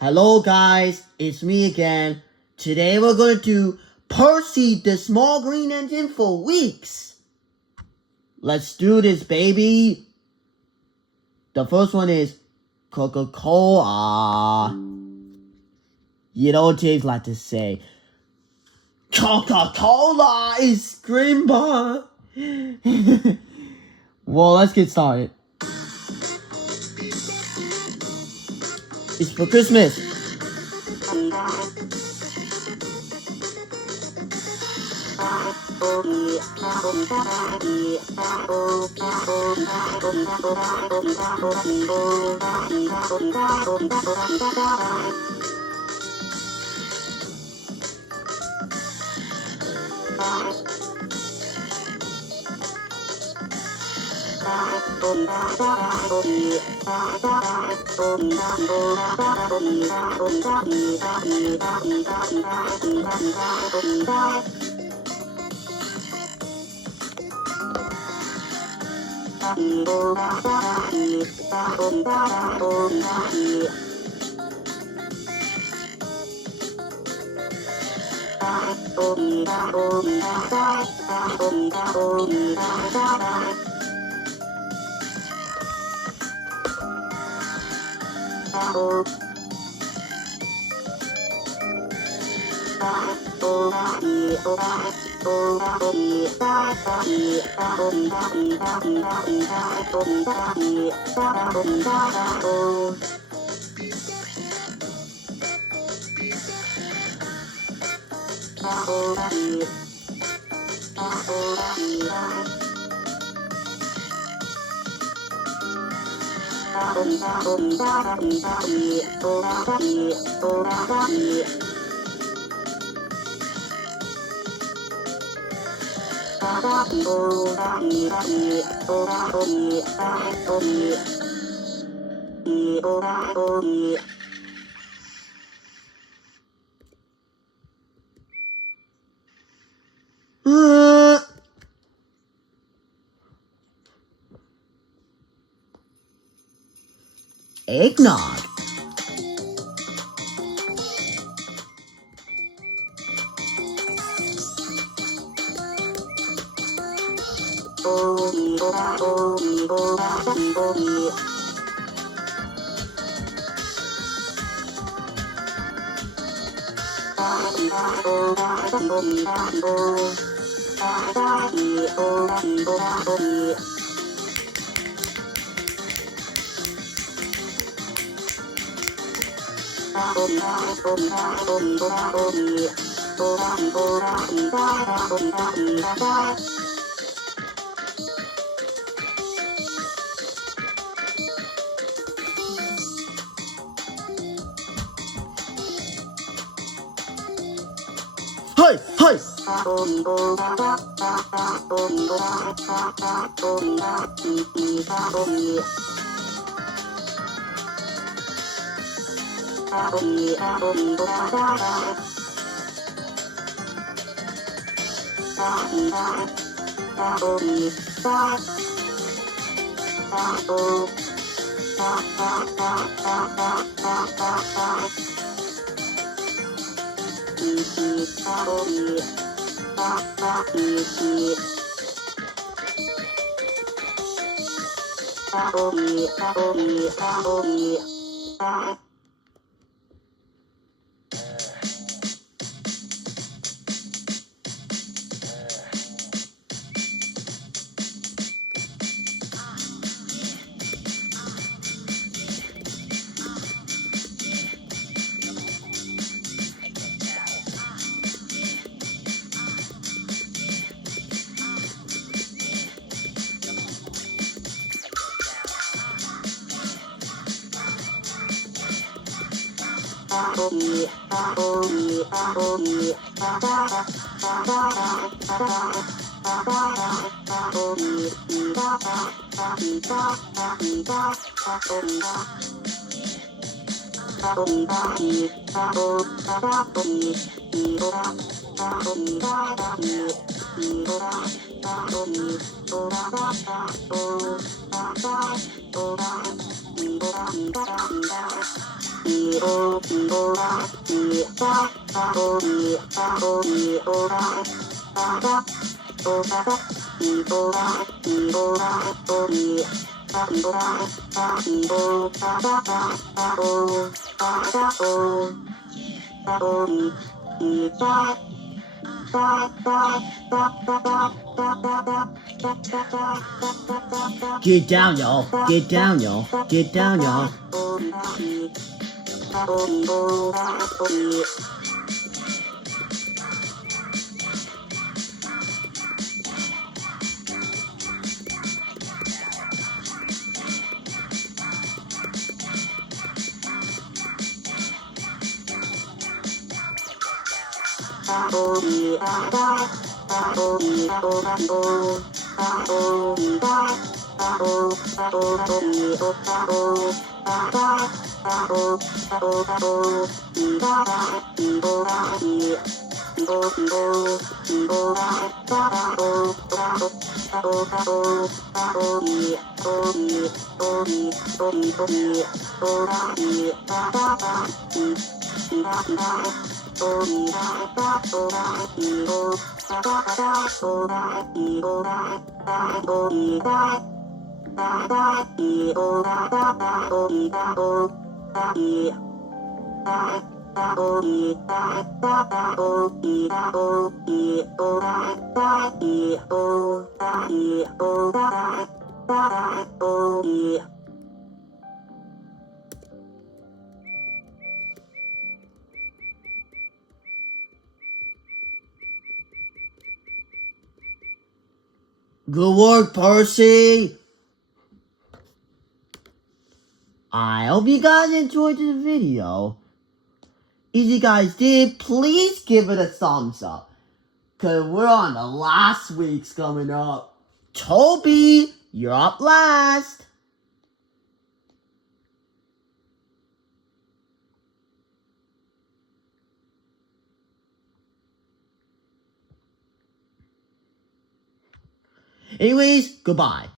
Hello guys, it's me again. Today we're gonna do Percy the small green engine for weeks. Let's do this, baby. The first one is Coca-Cola. You know what James like to say, Coca-Cola is green bar. Well, let's get started. It's for Christmas. Eggnog. Hey, hey. Get down, y'all. Get down, y'all. Get down, y'all. Good work, Percy! I hope you guys enjoyed this video. If you guys did, please give it a thumbs up. Cause we're on the last weeks coming up. Toby, you're up last. Anyways, goodbye.